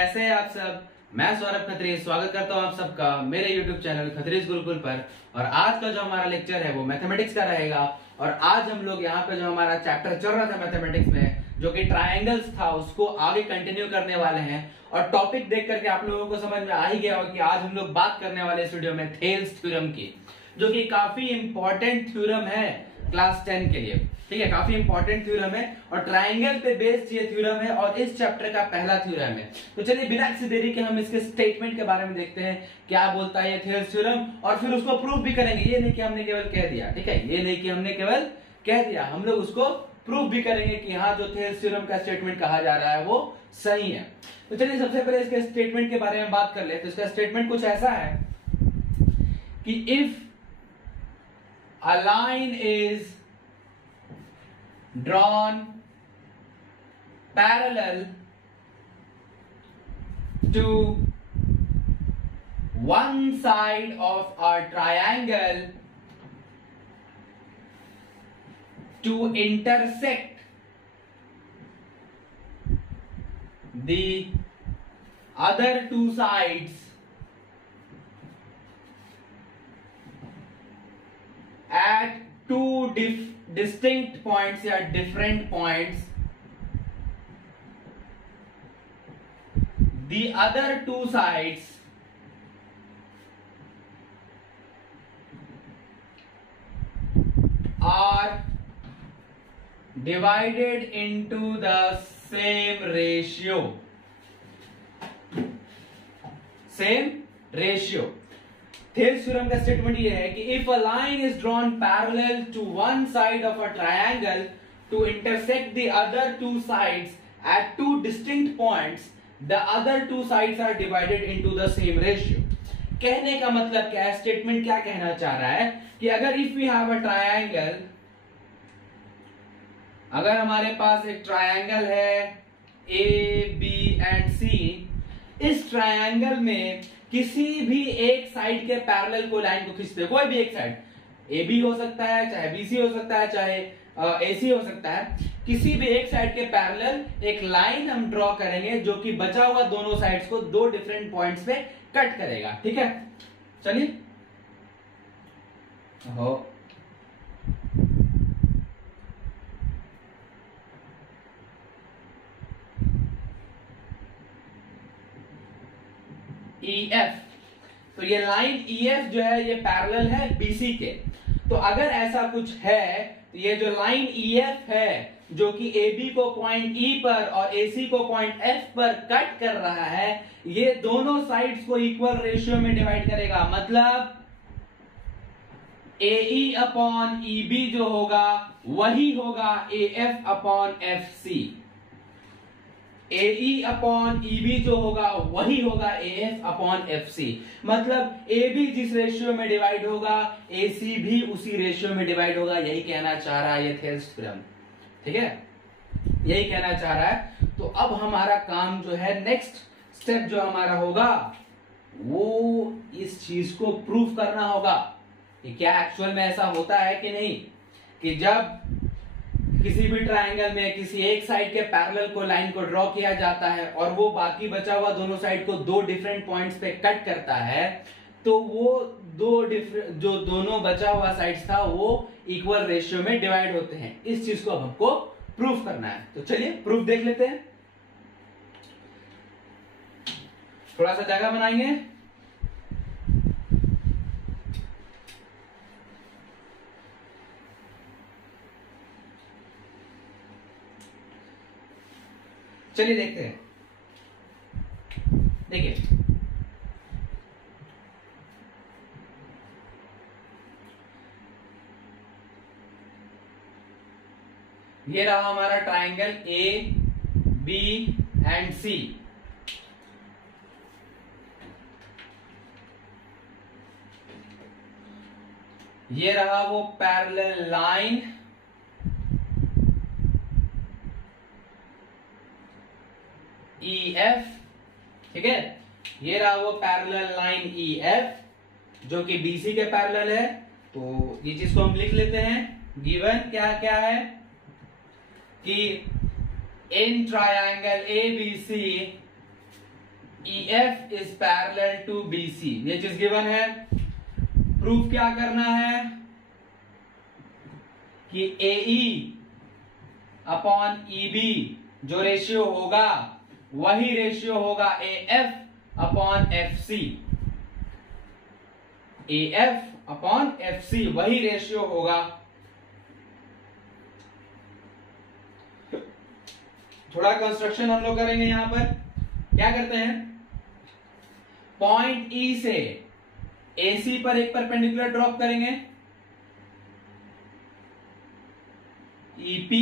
कैसे हैं आप सब। मैं सौरभ खत्री स्वागत करता हूं आप सबका मेरे YouTube चैनल खत्रीज गुरुकुल पर। और आज का जो हमारा लेक्चर है वो मैथमेटिक्स का रहेगा। और आज हम लोग यहाँ पे जो हमारा चैप्टर चल रहा था मैथमेटिक्स में जो कि ट्रायंगल्स था उसको आगे कंटिन्यू करने वाले हैं। और टॉपिक देख करके आप लोगों को समझ में आ ही गया होगा कि आज हम लोग बात करने वाले इस वीडियो में थेल्स थ्योरम की, जो कि काफी इंपॉर्टेंट थ्योरम है क्लास 10 के लिए। ठीक है, काफी इंपॉर्टेंट थ्योरम है और ट्रायंगल पे बेस्ड ये थ्योरम है और इस चैप्टर का पहला थ्योरम है। तो चलिए बिना किसी देरी के हम इसके स्टेटमेंट के बारे में देखते हैं, क्या बोलता है ये थेल्स थ्योरम, और फिर उसको प्रूव भी करेंगे। ये नहीं कि हमने केवल कह दिया, ठीक है, ये नहीं कि हमने केवल कह दिया, हम लोग उसको प्रूव भी करेंगे कि हाँ जो थेल्स थ्योरम का स्टेटमेंट कहा जा रहा है वो सही है। तो चलिए सबसे पहले इसके स्टेटमेंट के बारे में बात कर ले। तो इसका स्टेटमेंट कुछ ऐसा है कि if a line is drawn parallel to one side of a triangle to intersect the other two sides at two distinct points या different points, the other two sides are divided into the same ratio. Thales theorem का statement ये है कि if a line is drawn parallel to one side of a triangle to intersect the other two sides at two distinct points, the other two sides are divided into the same ratio. कहने का मतलब क्या है, statement क्या कहना चाह रहा है कि अगर if we have a triangle, अगर हमारे पास एक ट्रायंगल है ए बी एंड सी, इस ट्रायंगल में किसी भी एक साइड के पैरेलल को लाइन को खींचते, कोई भी एक साइड, ए बी हो सकता है, चाहे बी सी हो सकता है, चाहे ए सी हो सकता है, किसी भी एक साइड के पैरेलल एक लाइन हम ड्रॉ करेंगे जो कि बचा हुआ दोनों साइड्स को दो डिफरेंट पॉइंट्स पे कट करेगा। ठीक है, चलिए हो EF, तो ये लाइन EF जो है ये पैरेलल है BC के। तो अगर ऐसा कुछ है तो ये जो लाइन EF है जो कि AB को पॉइंट E पर और AC को पॉइंट F पर कट कर रहा है, ये दोनों साइड्स को इक्वल रेशियो में डिवाइड करेगा। मतलब AE अपॉन EB जो होगा वही होगा AF upon FC, AE upon EB जो होगा वही होगा AF अपॉन FC। मतलब AB जिस रेशियो में डिवाइड होगा AC भी उसी रेशियो में डिवाइड होगा। यही कहना चाह रहा है ये थेल्स थ्योरम, ठीक है, यही कहना चाह रहा है। तो अब हमारा काम जो है, नेक्स्ट स्टेप जो हमारा होगा वो इस चीज को प्रूफ करना होगा कि क्या एक्चुअल में ऐसा होता है कि नहीं, कि जब किसी भी ट्रायंगल में किसी एक साइड के पैरेलल को लाइन को ड्रॉ किया जाता है और वो बाकी बचा हुआ दोनों साइड को दो डिफरेंट पॉइंट्स पे कट करता है, तो वो जो दोनों बचा हुआ साइड्स था वो इक्वल रेशियो में डिवाइड होते हैं। इस चीज को अब हमको प्रूफ करना है। तो चलिए प्रूफ देख लेते हैं। थोड़ा सा जगह बनाएंगे। चलिए देखते हैं। देखिए ये रहा हमारा ट्रायंगल ए बी एंड सी। ये रहा वो पैरेलल लाइन EF, ठीक है, ये रहा वो पैरेलल लाइन EF जो कि BC के पैरेलल है। तो ये चीज को हम लिख लेते हैं। गिवन क्या क्या है कि in triangle ABC EF is parallel to BC, ये चीज गिवन है। प्रूफ क्या करना है कि AE अपॉन EB जो रेशियो होगा वही रेशियो होगा AF upon FC। AF upon FC वही रेशियो होगा। थोड़ा कंस्ट्रक्शन हम लोग करेंगे यहां पर। क्या करते हैं, पॉइंट E से AC पर एक परपेंडिकुलर ड्रॉप करेंगे EP,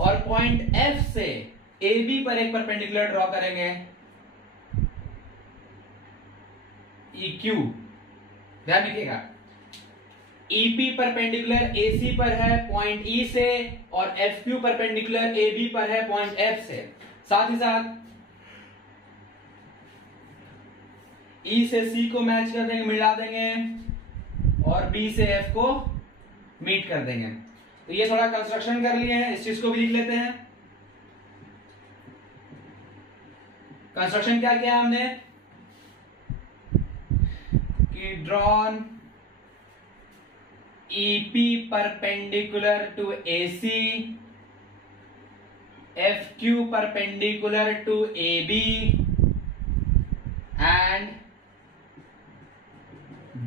और पॉइंट F से AB पर एक परपेंडिकुलर ड्रॉ करेंगे EQ। ध्यान रखिएगा, EP परपेंडिकुलर AC पर है पॉइंट E से, और FQ परपेंडिकुलर AB पर है पॉइंट F से। साथ ही साथ E से C को मैच कर देंगे, मिला देंगे, और B से F को मीट कर देंगे। तो ये थोड़ा कंस्ट्रक्शन कर लिए हैं, इस चीज को भी लिख लेते हैं। कंस्ट्रक्शन क्या किया हमने कि drawn EP perpendicular to AC, FQ perpendicular to AB, and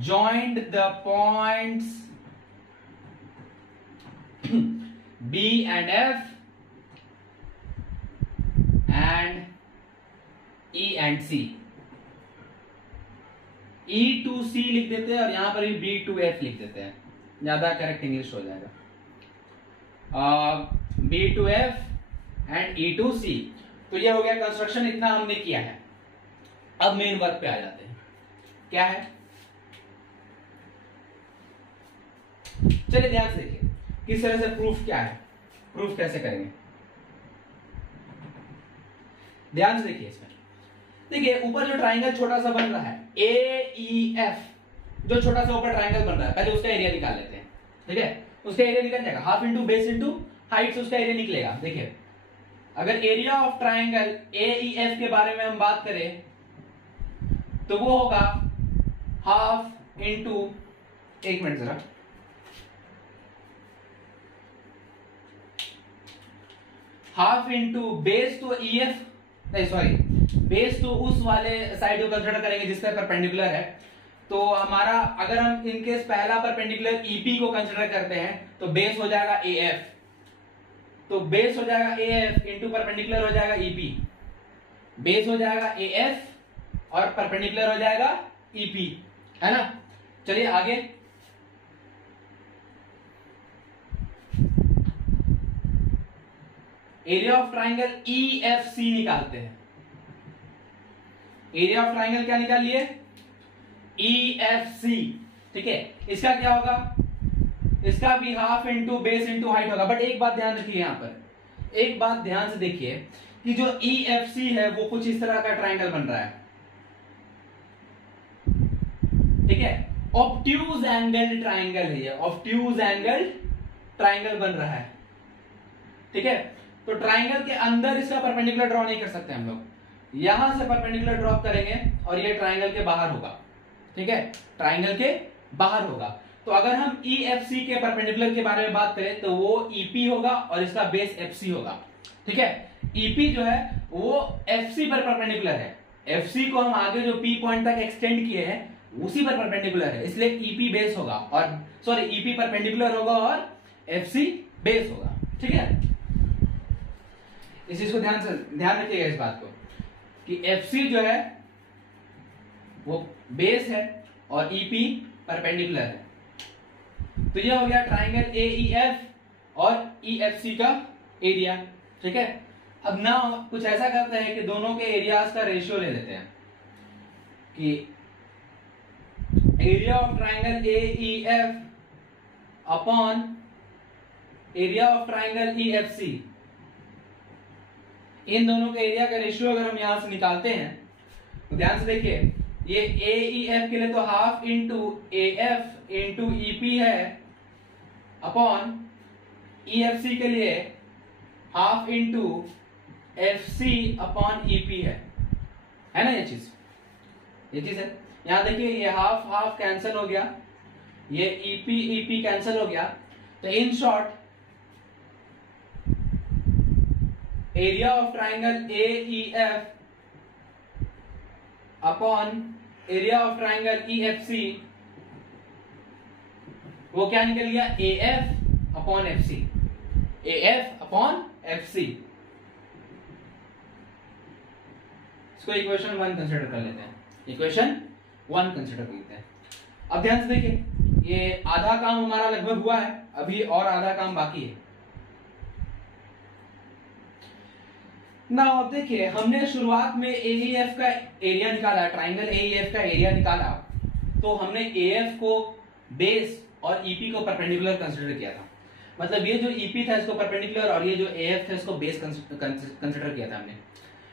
joined the points B and F and E and C। E to C लिख देते हैं और यहां पर भी B to F लिख देते हैं, ज्यादा करेक्ट इंग्लिश हो जाएगा। B to F and E to C। तो ये हो गया कंस्ट्रक्शन, इतना हमने किया है। अब मेन वर्क पे आ जाते हैं। क्या है, चलिए ध्यान से देखिए किस तरह से प्रूफ क्या है, प्रूफ कैसे करेंगे। ध्यान से देखिए इसमें, देखिए ऊपर जो ट्राइंगल छोटा सा बन रहा है AEF, जो छोटा सा ऊपर ट्राइंगल बन रहा है, पहले उसका एरिया निकाल लेते हैं। ठीक है, उसका एरिया निकल जाएगा, half into base into height से उसका एरिया निकलेगा। देखिए अगर एरिया ऑफ ट्राइंगल AEF के बारे में हम बात करें तो वो होगा हाफ इंटू, एक मिनट जरा, half into base to EF, नहीं सॉरी, बेस टू उस वाले साइड को कंसीडर करेंगे जिस पर परपेंडिकुलर है। तो हमारा अगर हम इनकेस पहला परपेंडिकुलर EP को कंसीडर करते हैं तो बेस हो जाएगा AF, तो बेस हो जाएगा AF इंटू परपेंडिकुलर हो जाएगा EP, बेस हो जाएगा AF और परपेंडिकुलर हो जाएगा EP, है ना। चलिए आगे, एरिया ऑफ ट्राइंगल EFC निकालते हैं। एरिया ऑफ ट्राइंगल क्या निकाल लिए, EFC। ठीक है, इसका क्या होगा, इसका भी half into base into height होगा। बट एक बात ध्यान रखिए, यहां पर एक बात ध्यान से देखिए कि जो EFC है वो कुछ इस तरह का ट्राइंगल बन रहा है। ठीक है, ऑब्ट्यूज एंगल ट्राइंगल है ये, ऑब्ट्यूज एंगल ट्राइंगल बन रहा है। ठीक है, तो ट्राइंगल के अंदर इसका परपेंडिकुलर ड्रॉ नहीं कर सकते हम लोग, यहां से परपेंडिकुलर ड्रॉ करेंगे और ये ट्राइंगल के बाहर होगा। ठीक है, ट्राइंगल के बाहर होगा। तो अगर हम EFC के परपेंडिकुलर के बारे में बात करें तो वो EP होगा और इसका बेस FC होगा। ठीक है, EP जो है वो FC पर परपेंडिकुलर है, FC को हम आगे जो P पॉइंट तक एक्सटेंड किए हैं उसी पर परपेंडिकुलर है, इसलिए EP बेस होगा, और सॉरी EP परपेंडिकुलर होगा और FC बेस होगा। ठीक है, इस चीज को ध्यान रखिएगा इस बात को कि FC जो है वो बेस है और EP परपेंडिकुलर है। तो ये हो गया ट्राइंगल AEF और EFC का एरिया। ठीक है, अब ना कुछ ऐसा करते हैं कि दोनों के एरियाज का रेशियो ले लेते हैं कि area of triangle AEF upon area of triangle EFC, इन दोनों के एरिया का रेशियो अगर हम यहां से निकालते हैं तो ध्यान से देखिए, ये AEF के लिए तो half into AF into EP है अपॉन EFC के लिए half into FC upon EP है। है ना ये चीज है। यहाँ देखिए ये हाफ हाफ कैंसिल हो गया, ये ईपी ईपी कैंसिल हो गया, तो in short area of triangle A E F upon area of triangle E F C, वो क्या निकल गया, A F upon F C, A F upon F C. इसको इक्वेशन 1 कंसिडर कर लेते हैं, इक्वेशन 1 कंसिडर कर लेते हैं। अब ध्यान से देखिए, ये आधा काम हमारा लगभग हुआ है, अभी और आधा काम बाकी है ना। अब देखिए हमने शुरुआत में एईएफ का एरिया निकाला, ट्राइंगल एईएफ का एरिया निकाला, तो हमने एएफ को बेस और ईपी को परपेंडिकुलर कंसीडर किया था। मतलब ये जो ईपी था इसको परपेंडिकुलर और ये जो एएफ था इसको बेस कंसीडर किया था हमने।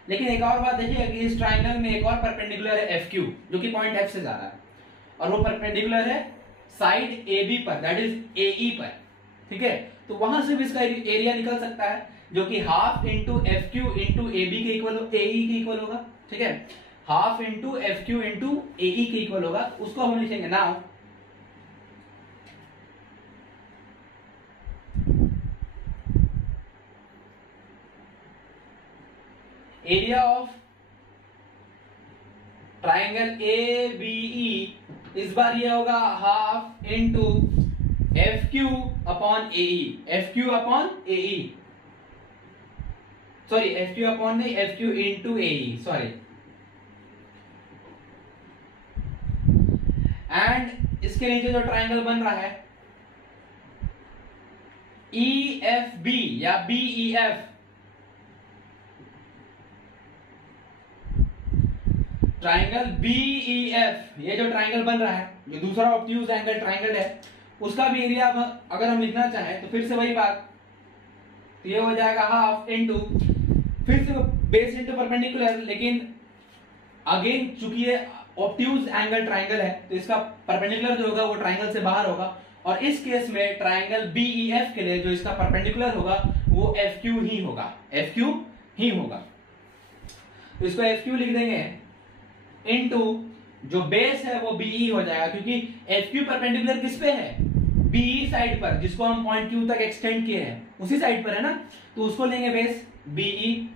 लेकिन एक और बात देखिए कि इस ट्राइंगल में एक और परपेंडिकुलर है एफ क्यू, जो कि पॉइंट एफ से जा रहा है, और वो परपेंडिकुलर है साइड ए बी पर, दैट इज एई पर। ठीक है, तो वहां से भी इसका एरिया निकल सकता है, जो कि half into F Q into A B के इक्वल, एई के इक्वल होगा। ठीक है, half into F Q into AE के इक्वल होगा। उसको हम लिखेंगे now area of triangle A B E, इस बार ये होगा half into F Q upon AE, F Q upon AE, sorry F Q upon नहीं, F Q into AE, sorry. And इसके नीचे जो ट्राइंगल बन रहा है ई एफ बी या बी ई एफ, ट्राइंगल बीईएफ, ये जो ट्राइंगल बन रहा है, जो दूसरा ऑब्ट्यूज एंगल ट्राइंगल है, उसका भी एरिया अगर हम लिखना चाहें तो फिर से वही बात, तो ये हो जाएगा हाफ इंटू, फिर से बेस इंटू परपेंडिकुलर, लेकिन अगेन चूंकि ये ऑब्ट्यूज एंगल ट्राइंगल है तो इसका परपेंडिकुलर जो होगा वो ट्राइंगल से बाहर होगा, और इस केस में ट्राइंगल बीईएफ के लिए जो इसका परपेंडिकुलर होगा वो एफ क्यू ही होगा, एफ क्यू ही होगा। तो इसको एफ क्यू लिख देंगे इनटू जो बेस है वो बीई हो जाएगा, क्योंकि एफ क्यू परपेंडिकुलर किस पे है, बीई साइड पर, जिसको हम पॉइंट क्यू तक एक्सटेंड किए हैं उसी साइड पर है ना, तो उसको लेंगे बेस बीई।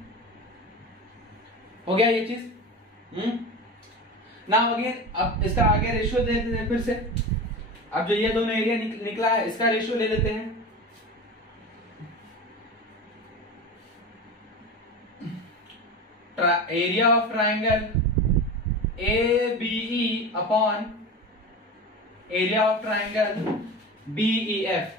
हो गया ये चीज। ना अगेन अब इसका आगे रेशियो दे देते हैं फिर से। अब जो ये दोनों एरिया निकला है इसका रेशियो ले लेते हैं। Area of triangle A B E upon area of triangle BE F.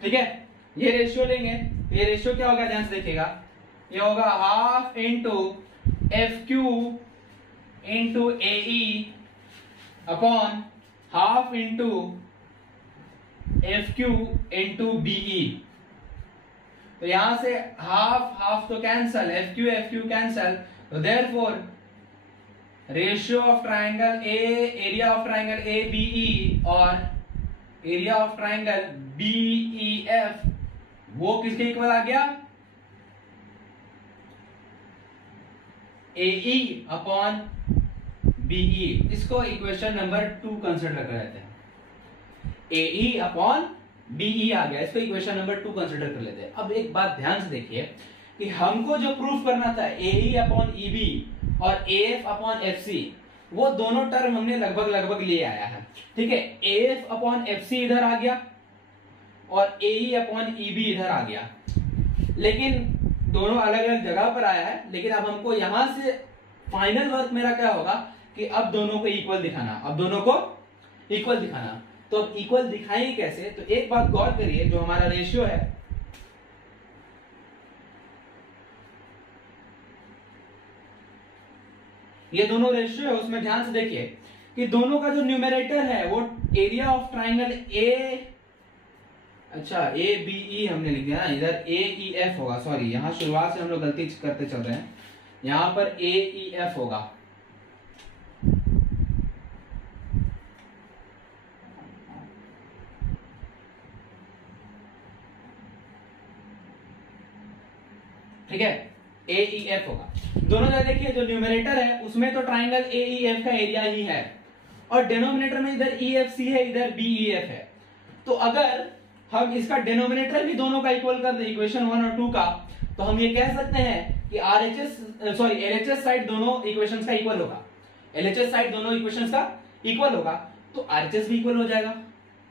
ठीक है, ये रेशियो लेंगे, ये रेशियो क्या होगा ध्यान से देखिएगा, ये होगा half into F Q into A E upon half into F Q into BE. तो यहां से हाफ हाफ तो कैंसल, एफ क्यू कैंसल, तो therefore ratio of triangle A, area of triangle A BE और area of triangle BE F, वो किसके equal आ गया, एई अपॉन बीई। इसको इक्वेशन नंबर 2 कंसिडर कर लेते हैं, एई अपॉन बीई आ गया, इसको इक्वेशन नंबर 2 कंसिडर कर लेते हैं। अब एक बात ध्यान से देखिए कि हमको जो प्रूफ करना था एई अपॉन ईबी और एएफ अपॉन एफसी, वो दोनों टर्म हमने लगभग लगभग ले आया है। ठीक है, एएफ अपॉन एफसी इधर आ गया और एई अपॉन ईबी इधर आ गया, लेकिन दोनों अलग अलग जगह पर आया है। लेकिन अब हमको यहां से फाइनल वर्क मेरा क्या होगा कि अब दोनों को इक्वल दिखाना, अब दोनों को इक्वल दिखाना। तो अब इक्वल दिखाएंगे कैसे, तो एक बात गौर करिए, जो हमारा रेशियो है ये दोनों रेशियो है, उसमें ध्यान से देखिए कि दोनों का जो न्यूमरेटर है वो एरिया ऑफ ट्राइंगल ए, अच्छा ए बी ई हमने लिख दिया ना, इधर ए ई एफ होगा, सॉरी यहां शुरुआत से हम लोग गलती करते चल रहे हैं, यहां पर ए ई एफ होगा। ठीक है, AEF होगा। दोनों जगह देखिए, जो न्यूमरेटर है उसमें तो ट्राइंगल AEF का एरिया ही है, और डिनोमिनेटर में इधर EFC है, इधर BEF है। तो अगर हम इसका डिनोमिनेटर भी दोनों का इक्वल कर दे, इक्वेशन 1 और 2 का, तो हम ये कह सकते हैं कि LHS साइड दोनों इक्वेशंस का इक्वल होगा। LHS साइड दोनों इक्वेशंस का इक्वल होगा, तो RHS भी इक्वल हो जाएगा,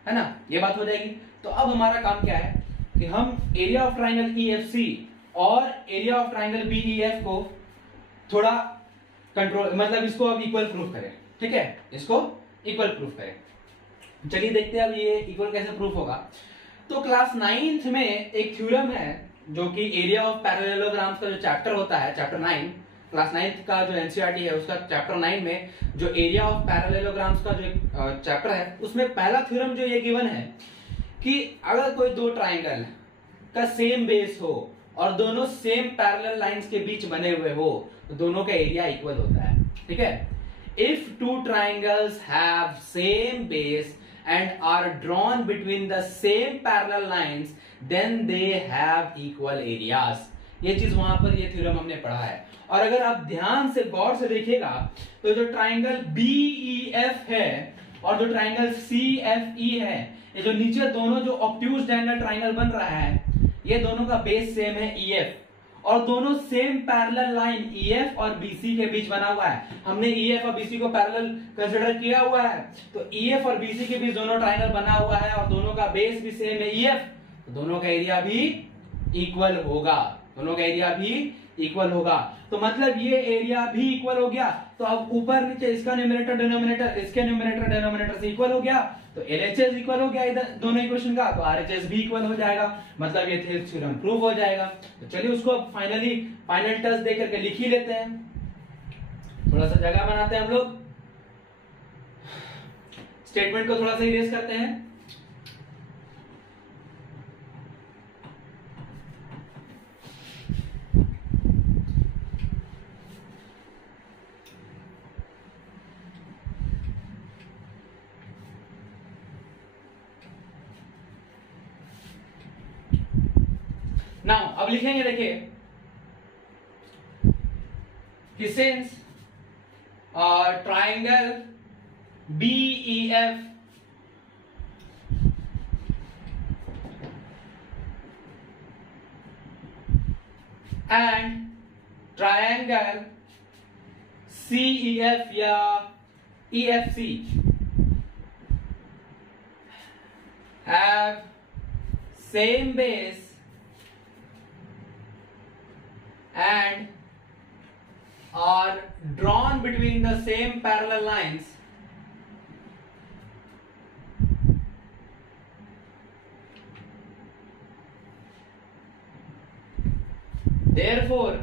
है ना, ये बात हो जाएगी। तो अब हमारा काम क्या है कि हम एरिया ऑफ ट्राइंगल EFC और एरिया ऑफ ट्राइंगल BEF को थोड़ा कंट्रोल, मतलब इसको अब इक्वल प्रूफ करें। ठीक है, इसको इक्वल प्रूफ करें। चलिए देखते हैं अब ये इक्वल कैसे प्रूफ होगा। तो क्लास 9th में एक थ्योरम है जो कि एरिया ऑफ पैरेललोग्राम्स का जो चैप्टर होता है, चैप्टर 9, क्लास 9th का जो NCERT है उसका चैप्टर 9 में जो एरिया ऑफ पैरेललोग्राम्स का जो चैप्टर है, उसमें पहला थ्योरम जो ये गिवन है कि अगर कोई दो ट्राइंगल का सेम बेस हो और दोनों सेम पैरेलल लाइंस के बीच बने हुए हो, तो दोनों का एरिया इक्वल होता है। ठीक है, if two triangles have same base and are drawn between the same parallel lines, then they have equal areas। ये चीज वहां पर ये थ्योरम हमने पढ़ा है। और अगर आप ध्यान से गौर से देखिएगा तो जो ट्राइंगल BEF है और जो ट्राइंगल CFE है, ये जो नीचे दोनों जो ऑब्ट्यूज डायगोनल ट्राइंगल बन रहा है, ये दोनों का बेस सेम है EF, और दोनों सेम पैरेलल लाइन EF और BC के बीच बना हुआ है। हमने EF और BC को पैरेलल कंसीडर किया हुआ है, तो EF और BC के बीच दोनों ट्राइंगल बना हुआ है और दोनों का बेस भी सेम है EF, तो दोनों का एरिया भी इक्वल होगा, दोनों का एरिया भी इक्वल होगा। तो मतलब ये एरिया भी इक्वल हो गया। तो अब ऊपर नीचे इसका न्यूमरेटर डिनोमिनेटर इसके न्यूमरेटर डिनोमिनेटर से इक्वल हो गया, तो LHS इक्वल हो गया इधर दोनों इक्वेशन का, तो RHS भी इक्वल हो जाएगा, मतलब ये थ्योरम प्रूव हो जाएगा। तो चलिए उसको अब फाइनल टच दे करके लिख ही लेते हैं, थोड़ा सा जगह बनाते हैं हम लोग, स्टेटमेंट को थोड़ा सा इरेज करते हैं। नाउ अब लिखेंगे, देखिए कि since triangle BEF and triangle CEF या EFC have same base and are drawn between the same parallel lines, therefore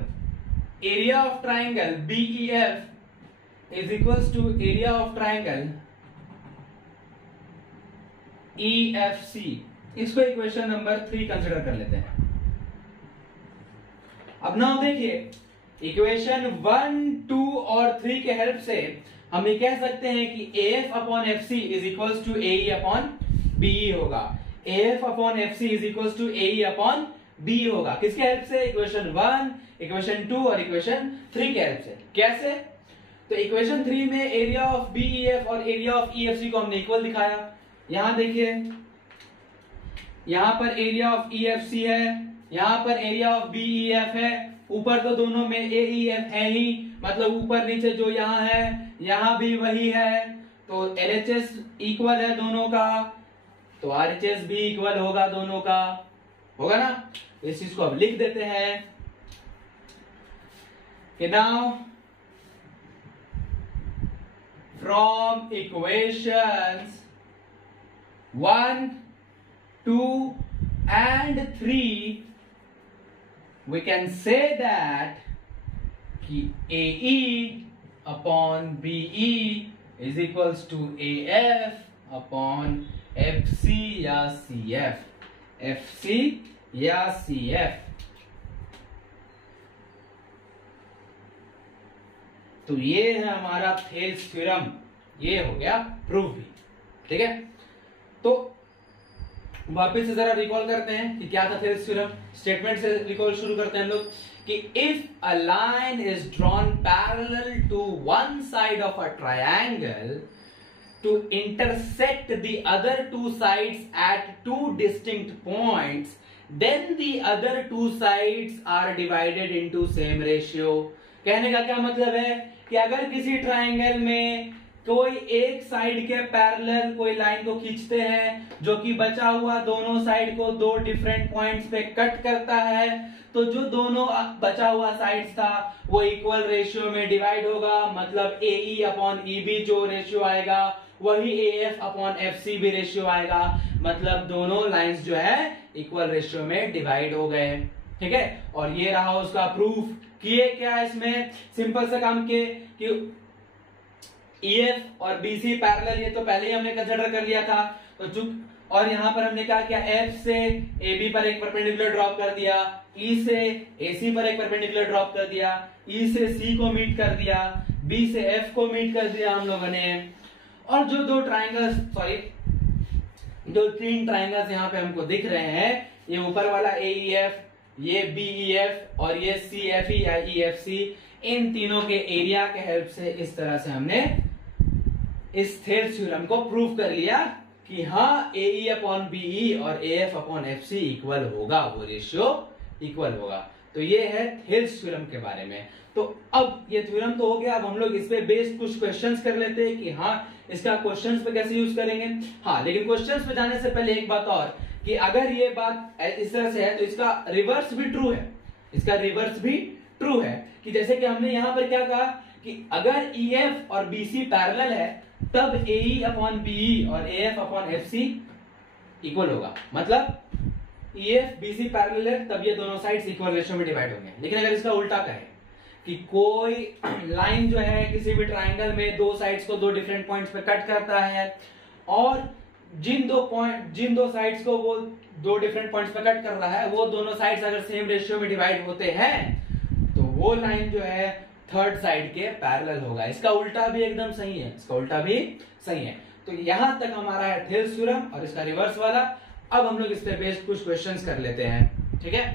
area of triangle BEF is equals to area of triangle EFC। इसको equation number 3 consider कर लेते हैं। अब now देखिए, equation 1, 2 और 3 के help से हम ये कह सकते हैं कि AF upon FC is equals to AE upon BE होगा। AF upon FC is equals to AE upon BE होगा। किसके हेल्प से? इक्वेशन 1, इक्वेशन 2 और इक्वेशन 3 के हेल्प से। कैसे? तो इक्वेशन 3 में एरिया ऑफ BEF और एरिया ऑफ EFC को हमने इक्वल दिखाया। यहां देखिए, यहां पर एरिया ऑफ EFC है, यहां पर एरिया ऑफ BEF है, ऊपर तो दोनों में AEF है ही, मतलब ऊपर नीचे जो यहां है यहां भी वही है, तो LHS इक्वल है दोनों का, तो RHS भी इक्वल होगा दोनों का, होगा ना। इस चीज को अब लिख देते हैं कि now from equations 1, 2 and 3 we can say that कि AE upon BE is equals to AF upon FC या CF, FC या CF। तो ये है हमारा थेल्स थ्योरम, ये हो गया प्रूफ भी, ठीक है। तो वापस से जरा रिकॉल करते हैं कि क्या था थेल्स थ्योरम। स्टेटमेंट से रिकॉल शुरू करते हैं हम लोग कि if a line is drawn parallel to one side of a triangle to intersect the other two sides at two distinct points, then the other two sides are divided into same ratio। कहने का क्या मतलब है कि अगर किसी triangle में कोई एक साइड के पैरेलल कोई लाइन को खींचते हैं जो कि बचा हुआ दोनों साइड को दो डिफरेंट पॉइंट्स पे कट करता है, तो जो दोनों बचा हुआ साइड्स था वो इक्वल रेशियो में डिवाइड होगा। मतलब AE अपॉन EB जो रेशियो आएगा वही AF अपॉन FC भी रेशियो आएगा। मतलब दोनों लाइंस जो है इक्वल रेशियो में डिवाइड हो गए। ठीक है, और ये रहा उसका प्रूफ। किए क्या इसमें, सिंपल सा काम किए कि EF और BC पैरेलल, ये तो पहले ही हमने कंसीडर कर लिया था। तो चुप, और यहां पर हमने क्या किया, F से AB पर एक परपेंडिकुलर ड्रॉप कर दिया, E से AC पर एक परपेंडिकुलर ड्रॉप कर दिया, E से C को मीट कर दिया, B से F को मीट कर दिया हम लोगों ने। और जो दो ट्रायंगल्स, जो तीन ट्रायंगल्स यहाँ पे हमको दिख रहे हैं, ये ऊपर वाला AEF, ये BEF और ये CFE या EFC, इन तीनों के एरिया के हेल्प से इस तरह से हमने इस थेल्स थ्योरम को प्रूव कर लिया कि हाँ AE अपॉन BE और AF अपॉन FC इक्वल होगा, वो रेशियो इक्वल होगा। तो ये है थेल्स थ्योरम के बारे में। तो अब ये थ्योरम तो हो गया, अब हम लोग इस पे बेस्ड कुछ क्वेश्चंस कर लेते हैं कि हाँ इसका क्वेश्चंस पे कैसे यूज करेंगे। हाँ, लेकिन क्वेश्चंस पे जाने से पहले एक बात और, कि अगर ये बात इस तरह से है तो इसका रिवर्स भी ट्रू है। इसका रिवर्स भी ट्रू है कि जैसे कि हमने यहां पर क्या कहा कि अगर EF और BC पैरेलल है तब AE अपॉन BE और AF अपॉन FC इक्वल होगा। मतलब EF BC पैरेलल है तब ये दोनों साइड्स इक्वल रेशियो में डिवाइड होंगे। लेकिन अगर इसका उल्टा कहे कि कोई लाइन जो है किसी भी ट्रायंगल में दो साइड्स को दो डिफरेंट पॉइंट्स पे कट करता है और जिन दो साइड्स को वो दो डिफरेंट पॉइंट्स पे कट कर रहा है वो दोनों साइड्स अगर सेम रेशियो में डिवाइड होते हैं तो वो लाइन जो है थर्ड साइड के पैरेलल होगा। इसका उल्टा भी एकदम सही है, इसका उल्टा भी सही है। तो यहां तक हमारा है थेल्स थ्योरम और इसका रिवर्स वाला। अब हम लोग इस पे बेस्ड कुछ क्वेश्चंस कर लेते हैं। ठीक है,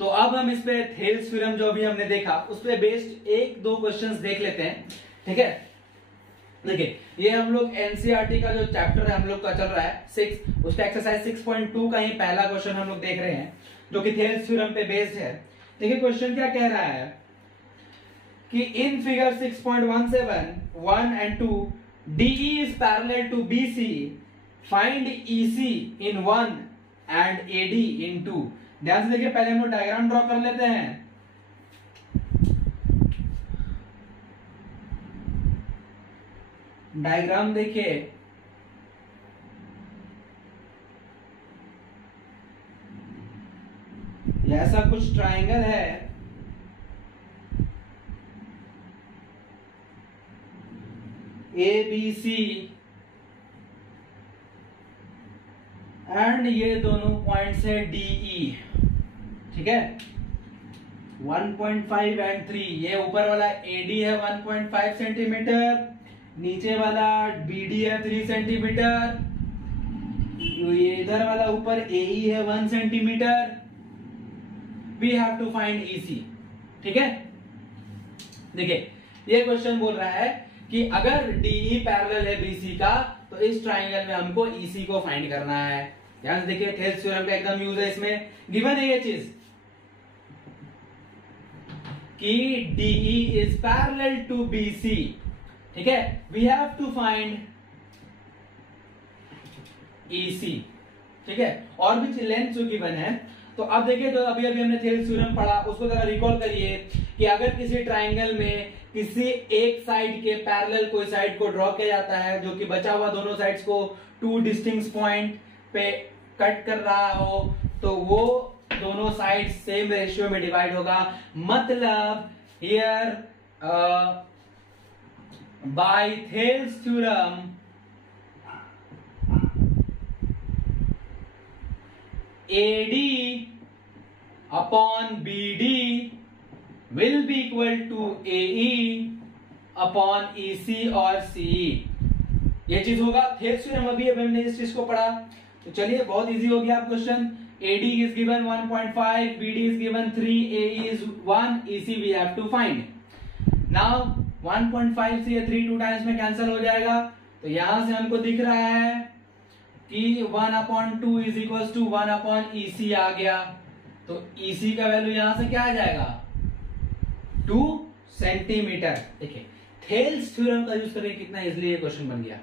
तो अब हम इस पे थेल्स थ्योरम जो अभी हमने देखा उस पे बेस्ड एक दो क्वेश्चंस देख लेते हैं। ठीक है, देखिए ये हम लोग एनसीईआरटी का जो चैप्टर है हम लोग का चल रहा है 6, उसका एक्सरसाइज 6.2 का ही पहला क्वेश्चन हम लोग देख रहे हैं जो कि थेल्स थ्योरम पे बेस्ड है। देखिए क्वेश्चन क्या कह रहा है कि in figure 6.17 1 and 2 DE is parallel to BC, find EC in 1 and AD in 2। ध्यान से देखिए, पहले हम लोग डायग्राम ड्रॉ कर लेते हैं। डायग्राम देखिए, ऐसा कुछ ट्रायंगल है, ABC एंड ये दोनों पॉइंट्स है DE। ठीक है, 1.5 एंड 3। ये ऊपर वाला AD है 1.5 सेंटीमीटर, नीचे वाला BD है 3 सेंटीमीटर, ये इधर वाला ऊपर AE है 1 centimetre. We have to find EC। ठीक है, देखिए ये क्वेश्चन बोल रहा है कि अगर DE पैरेलल है BC का तो इस ट्राइंगल में हमको EC को फाइंड करना है। ध्यान से देखिए, थेल्स थ्योरम का एकदम यूज है इसमें। गिवन है ये चीज कि DE is parallel to BC। ठीक है, we have to find EC। ठीक है, और भी लेंथ जो गिवन है। तो अब देखिए, तो अभी अभी हमने थेल्स थ्योरम पढ़ा, उसको जरा रिकॉल करिए कि अगर किसी ट्राइंगल में किसी एक साइड के पैरेलल कोई साइड को ड्रॉ किया जाता है जो कि बचा हुआ दोनों साइड्स को टू डिस्टिंक्ट पॉइंट पे कट कर रहा हो तो वो दोनों साइड सेम रेशियो में डिवाइड होगा। मतलब here bye Thales theorem AD upon BD will be equal to AE upon EC और CE। ये चीज होगा थेल्स थ्योरम। अभी हमने इस चीज को पढ़ा, तो चलिए बहुत इजी हो गया आप question. AD is given 1.5, BD is given 3, AE is 1, EC we have to find. Now 1.5 से ये 3 2 टाइम्स में कैंसिल हो जाएगा, तो यहां से हमको दिख रहा है कि 1/2 इज इक्वल टू 1/EC आ गया। तो EC का वैल्यू यहां से क्या आ जाएगा 2 सेंटीमीटर। देखिए थेल्स थ्योरम का यूज करके कितना इजीली ये क्वेश्चन बन गया।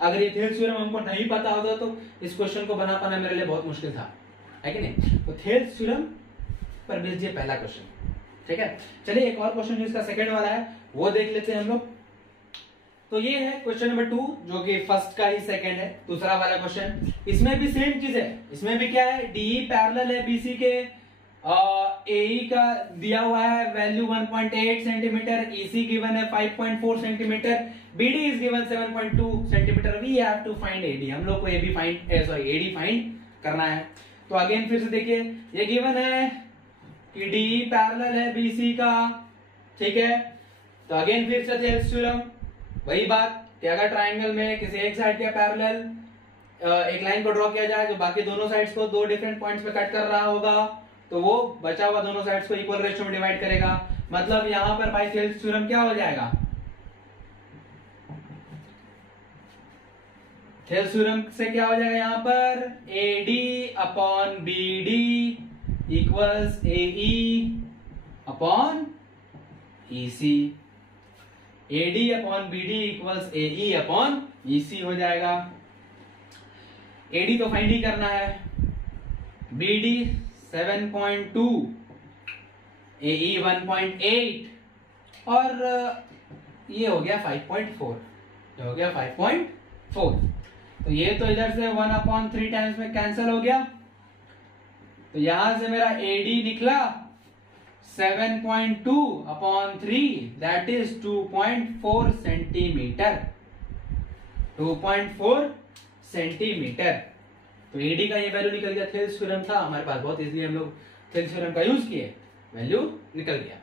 अगर ये थेल्स थ्योरम हमको नहीं पता होता तो इस क्वेश्चन को बना पाना मेरे लिए बहुत मुश्किल था, है कि नहीं। तो थेल्स थ्योरम पर बेस्ड ये पहला क्वेश्चन, ठीक है। चलिए एक और क्वेश्चन जो इसका सेकंड वाला है वो देख लेते हैं हम लोग। तो ये है क्वेश्चन नंबर 2 जो कि फर्स्ट का ही सेकंड है, दूसरा वाला क्वेश्चन। इसमें भी सेम चीज है, इसमें भी क्या है DE पैरेलल है BC के, AE का दिया हुआ है वैल्यू 1.8 सेंटीमीटर, EC गिवन है 5.4 centimetre, BD is given 7.2 centimetre. We have to find AD, हम लोग को AD फाइंड करना है। तो अगेन फिर से देखिए ये गिवन है कि DE पैरेलल है BC का, ठीक है। तो अगेन फिर से थेल्स थ्योरम वही बात कि अगर ट्राइंगल में किसी एक साइड के पैरेलल एक लाइन को ड्रॉ किया जाए जो बाकी दोनों साइड्स को 2 डिफरेंट पॉइंट्स पे कट कर रहा होगा, तो वो बचा हुआ दोनों साइड्स को इक्वल रेशियो में डिवाइड करेगा। मतलब यहां पर बाय थेल्स थ्योरम क्या हो जाएगा, थेल्स थ्योरम से क्या हो जाएगा यहाँ पर AD/BD equals AE/EC। AD/BD equals AE/EC हो जाएगा। AD तो फाइंड ही करना है, BD 7.2, AE 1.8 और ये हो गया 5.4, ये हो गया 5.4। तो ये तो इधर से 1/3 टाइम्स में कैंसिल हो गया, तो यहां से मेरा AD निकला 7.2/3 दैट इज 2.4 सेंटीमीटर, 2.4 सेंटीमीटर। तो AD का ये वैल्यू निकल गया। थेल्स थ्योरम था हमारे पास, बहुत इजीली हम लोग थेल्स थ्योरम का यूज किए, वैल्यू निकल गया,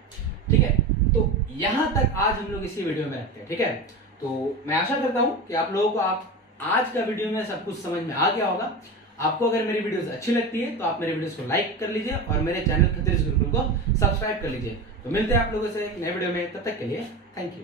ठीक है। तो यहां तक आज हम लोग इसी वीडियो में रखते हैं, ठीक है। तो मैं आशा करता हूं कि आप लोगों को आज का वीडियो में सब कुछ समझ में आ गया होगा। आपको अगर मेरी वीडियोस अच्छी लगती है तो आप मेरे वीडियोस को लाइक कर लीजिए और मेरे चैनल खतरीज गुरुकुल को सब्सक्राइब कर लीजिए। तो मिलते हैं आप लोगों से नए वीडियो में, तब तक के लिए थैंक यू।